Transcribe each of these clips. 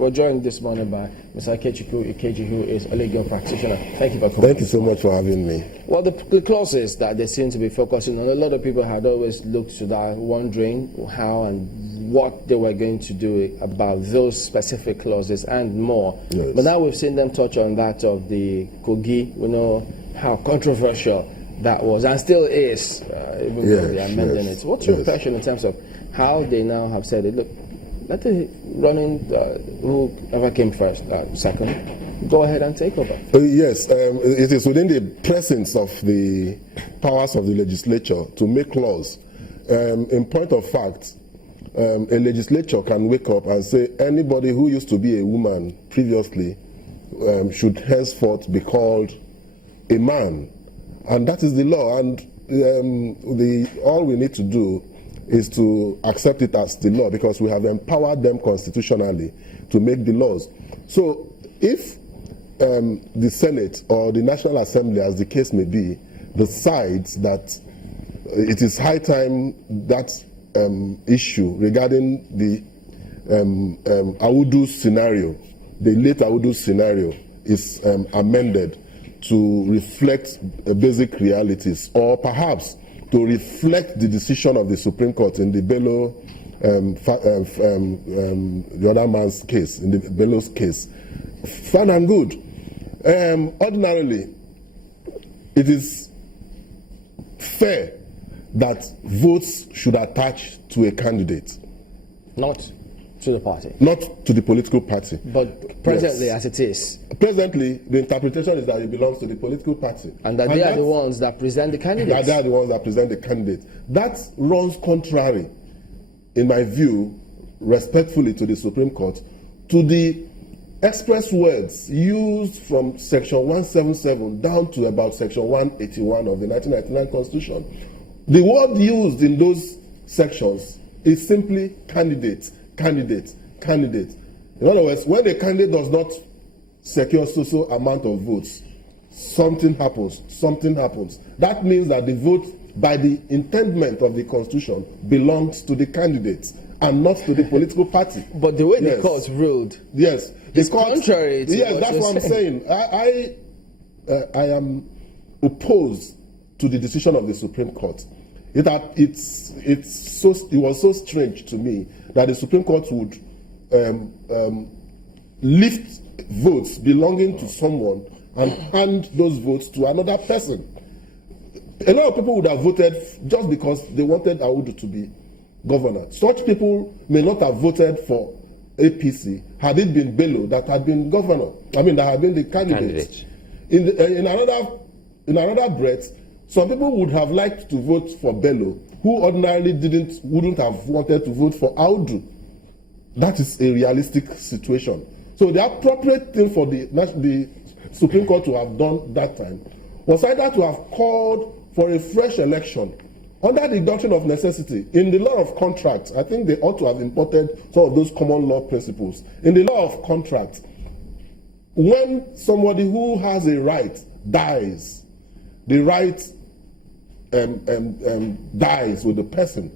We're joined this morning by Mr. Ikechukwu Ikeji, who is a legal practitioner. Thank you for coming. Thank you so much for having me. Well, the clauses that they seem to be focusing on, a lot of people had always looked to that, wondering how and what they were going to do about those specific clauses and more. Yes. But now we've seen them touch on that of the Kogi. We know how controversial that was and still is, even though they are amending it. What's your impression in terms of how they now have said it? Look, let the running, whoever came first, second, go ahead and take over. Yes, it is within the presence of the powers of the legislature to make laws. In point of fact, a legislature can wake up and say anybody who used to be a woman previously should henceforth be called a man. And that is the law. And all we need to do is to accept it as the law, because we have empowered them constitutionally to make the laws. So if the Senate or the National Assembly, as the case may be, decides that it is high time that issue regarding the Audu scenario, the late Audu scenario, is amended to reflect basic realities, or perhaps to reflect the decision of the Supreme Court in the Bello, the other man's case, in the Bello's case, fine and good. Ordinarily, it is fair that votes should attach to a candidate. Not to the party. Not to the political party. But presently, as it is. Presently, the interpretation is that it belongs to the political party. And that they are the ones that present the candidates. That they are the ones that present the candidate. That runs contrary, in my view, respectfully to the Supreme Court, to the express words used from Section 177 down to about Section 181 of the 1999 Constitution. The word used in those sections is simply candidate, candidate, candidate. In other words, when a candidate does not secure so amount of votes, something happens, something happens. That means that the vote, by the intendment of the Constitution, belongs to the candidates and not to the political party. But the way the court ruled, it's contrary to that's what I'm saying. I am opposed to the decision of the Supreme Court. It was so strange to me that the Supreme Court would lift votes belonging to someone and hand those votes to another person. A lot of people would have voted just because they wanted Audu to be governor. Such people may not have voted for APC had it been Bello that had been governor. I mean, that had been the candidate. In another breath, some people would have liked to vote for Bello, who ordinarily wouldn't have wanted to vote for Audu. That is a realistic situation. So the appropriate thing for the Supreme Court to have done that time was either to have called for a fresh election under the doctrine of necessity. In the law of contracts, I think they ought to have imported some of those common law principles. In the law of contracts, when somebody who has a right dies, the right dies with the person,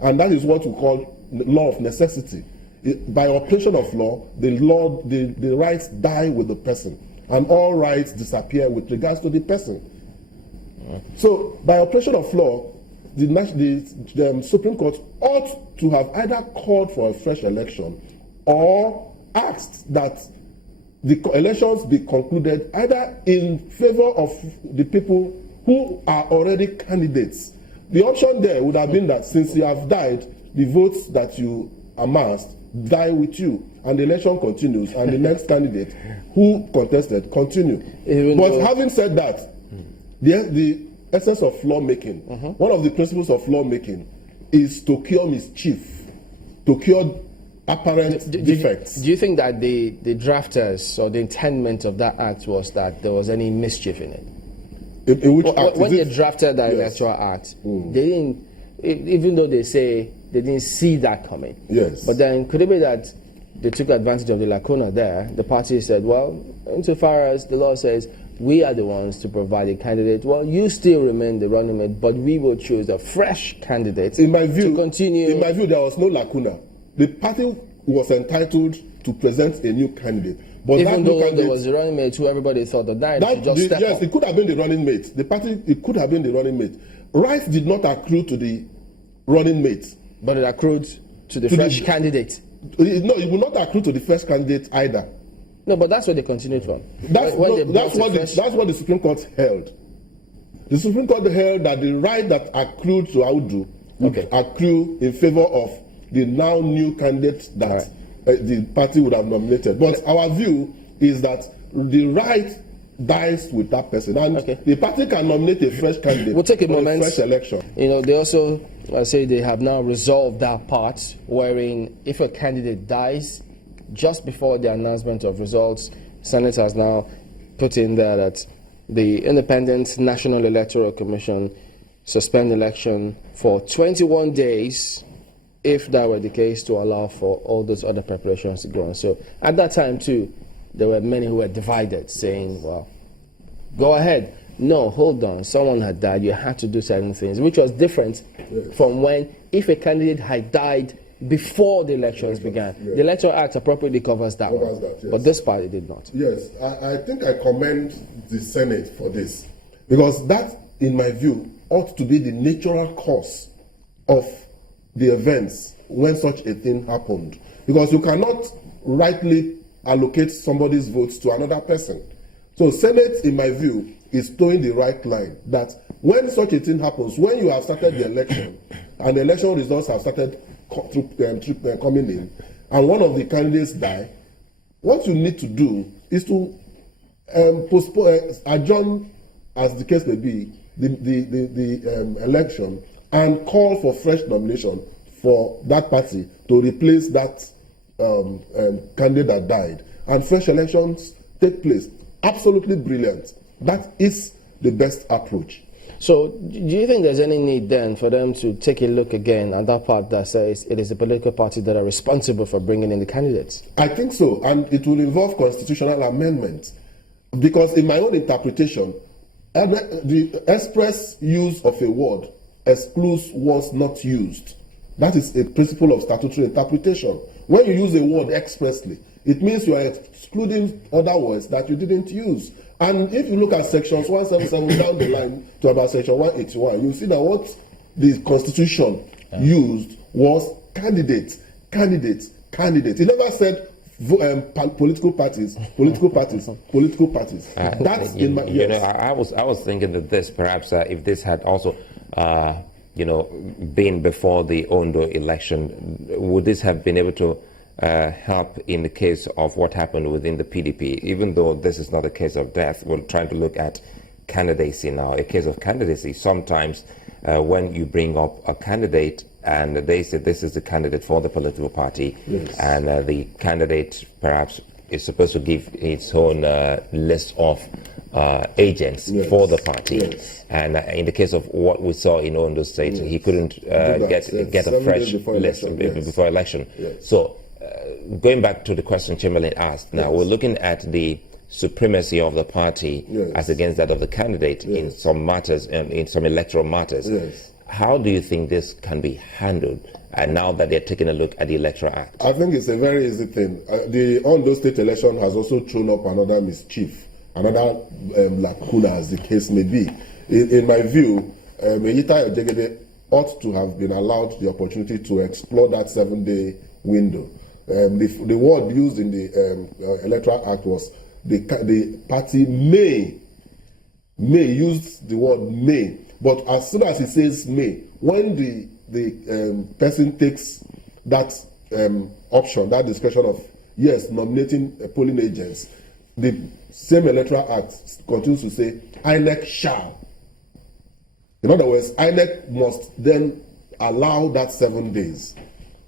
and that is what we call law of necessity. By operation of law, the rights die with the person, and all rights disappear with regards to the person. So, by operation of law, the Supreme Court ought to have either called for a fresh election or asked that the elections be concluded either in favor of the people who are already candidates. The option there would have been that since you have died, the votes that you amassed die with you, and the election continues, and the next candidate who contested continue. But having said that, the essence of lawmaking, one of the principles of lawmaking is to cure mischief, to cure apparent defects. Do you think that the drafters or the intendment of that act was that there was any mischief in it? In which act? When they drafted the Electoral Act, they didn't, even though they say they didn't see that coming. Yes. But then could it be that they took advantage of the lacuna there? The party said, well, insofar as the law says we are the ones to provide a candidate, well, you still remain the running mate, but we will choose a fresh candidate in my view, to continue. In my view, there was no lacuna. The party was entitled to present a new candidate. But even though there was a running mate who everybody thought that died, just step yes, up. it could have been the running mate. The party, it could have been the running mate. Rights did not accrue to the running mate. But it accrued to the fresh candidate. No, it will not accrue to the first candidate either. No, but that's what they continued from. That's what the Supreme Court held. The Supreme Court held that the right that accrued to Audu would accrue in favor of the now new candidate that the party would have nominated. But our view is that the right dies with that person, and the party can nominate a fresh candidate. We'll take a moment. Fresh election. You know, they also say they have now resolved that part, wherein if a candidate dies just before the announcement of results, Senate has now put in there that the Independent National Electoral Commission suspend election for 21 days if that were the case, to allow for all those other preparations to go on. So at that time too, there were many who were divided, saying, well, go ahead. No, hold on. Someone had died. You had to do certain things, which was different from when, if a candidate had died before the elections began. The Electoral Act appropriately covers that one. But this party did not. Yes, I think I commend the Senate for this, because that, in my view, ought to be the natural course of the events when such a thing happened. Because you cannot rightly allocate somebody's votes to another person. So Senate, in my view, is towing the right line, that when such a thing happens, when you have started the election and the election results have started coming in, and one of the candidates die, what you need to do is to postpone, adjourn, as the case may be, the election, and call for fresh nomination for that party to replace that candidate that died, and fresh elections take place. Absolutely brilliant. That is the best approach. So do you think there's any need then for them to take a look again at that part that says it is the political parties that are responsible for bringing in the candidates? I think so, and it will involve constitutional amendments, because in my own interpretation, the express use of a word excludes words not used. That is a principle of statutory interpretation. When you use a word expressly, it means you are excluding other words that you didn't use. And if you look at sections 177 down the line to about section 181, you see that what the Constitution used was candidates. It never said political parties. That's in my, you know, I was thinking that this perhaps if this had also been before the Ondo election, would this have been able to help in the case of what happened within the PDP? Even though this is not a case of death, we're trying to look at candidacy now. A case of candidacy, sometimes when you bring up a candidate and they say this is the candidate for the political party, and the candidate perhaps is supposed to give its own list of agents for the party. And in the case of what we saw in Ondo State, he couldn't get a fresh list before election. So going back to the question Chamberlain asked, now we're looking at the supremacy of the party as against that of the candidate in some matters, in some electoral matters. How do you think this can be handled now that they're taking a look at the Electoral Act? I think it's a very easy thing. The Ondo State election has also thrown up another mischief, another lacuna, as the case may be. In my view, Yahaya Bello ought to have been allowed the opportunity to explore that 7-day window. The word used in the Electoral Act was the party may use the word may, but as soon as it says may, when the person takes that option, that discretion of nominating polling agents, the same Electoral Act continues to say INEC shall. In other words, INEC must then allow that 7 days.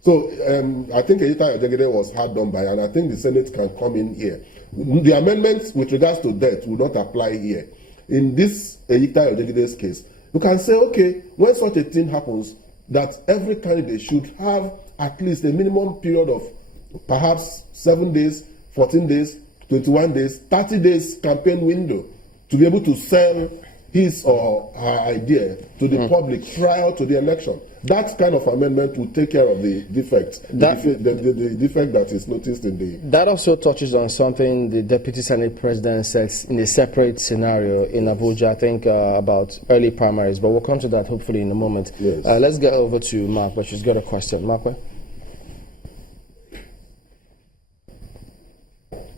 So I think Yahaya Bello was hard done by, and I think the Senate can come in here. The amendments with regards to death will not apply here. In this Yahaya Bello's case, you can say, okay, when such a thing happens, that every candidate should have at least a minimum period of perhaps 7 days, 14 days, 21 days, 30 days campaign window to be able to sell his or her idea to the public prior to the election. That kind of amendment will take care of the defect, the defect that is noticed in the... That also touches on something the Deputy Senate President says in a separate scenario in Abuja, I think about early primaries, but we'll come to that hopefully in a moment. Yes. Let's get over to Mark, but she's got a question. Mark?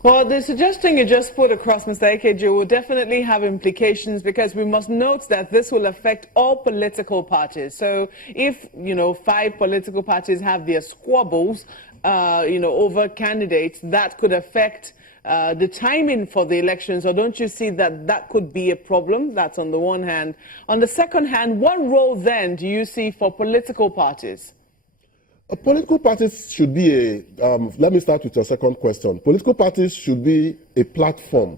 Well, the suggestion you just put across, Mr. Ikeji, will definitely have implications, because we must note that this will affect all political parties. So if, 5 political parties have their squabbles, over candidates, that could affect the timing for the elections. Or don't you see that that could be a problem? That's on the one hand. On the second hand, what role then do you see for political parties? Political parties should be let me start with your second question. Political parties should be a platform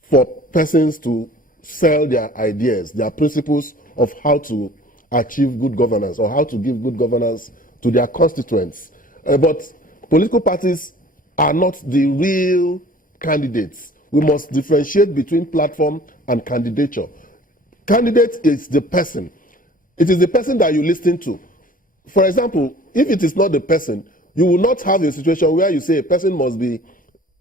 for persons to sell their ideas, their principles of how to achieve good governance or how to give good governance to their constituents. But political parties are not the real candidates. We must differentiate between platform and candidature. Candidate is the person. It is the person that you listen to. For example, if it is not the person, you will not have a situation where you say a person must be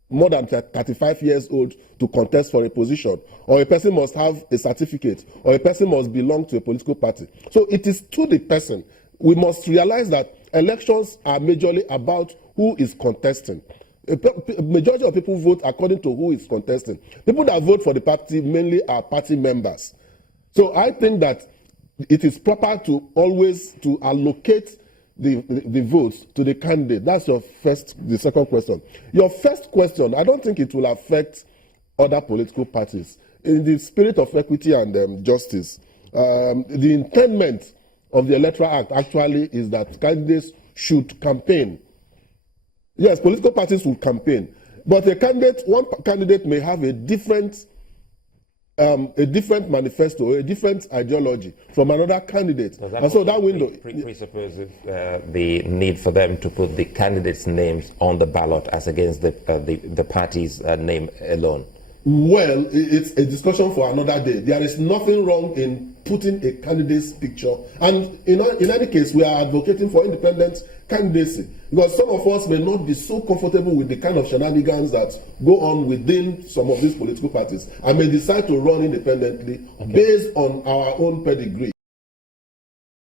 more than 35 years old to contest for a position, or a person must have a certificate, or a person must belong to a political party. So it is to the person. We must realize that elections are majorly about who is contesting. A majority of people vote according to who is contesting. People that vote for the party mainly are party members. So I think that it is proper to always to allocate the votes to the candidate. That's the second question. Your first question, I don't think it will affect other political parties. In the spirit of equity and justice, the intendment of the Electoral Act actually is that candidates should campaign. Yes, political parties will campaign, but one candidate may have a different manifesto, a different ideology from another candidate. And so that window presupposes the need for them to put the candidates' names on the ballot as against the party's name alone. Well, it's a discussion for another day. There is nothing wrong in putting a candidate's picture. And in any case, we are advocating for independent candidacy, because some of us may not be so comfortable with the kind of shenanigans that go on within some of these political parties and may decide to run independently based on our own pedigree.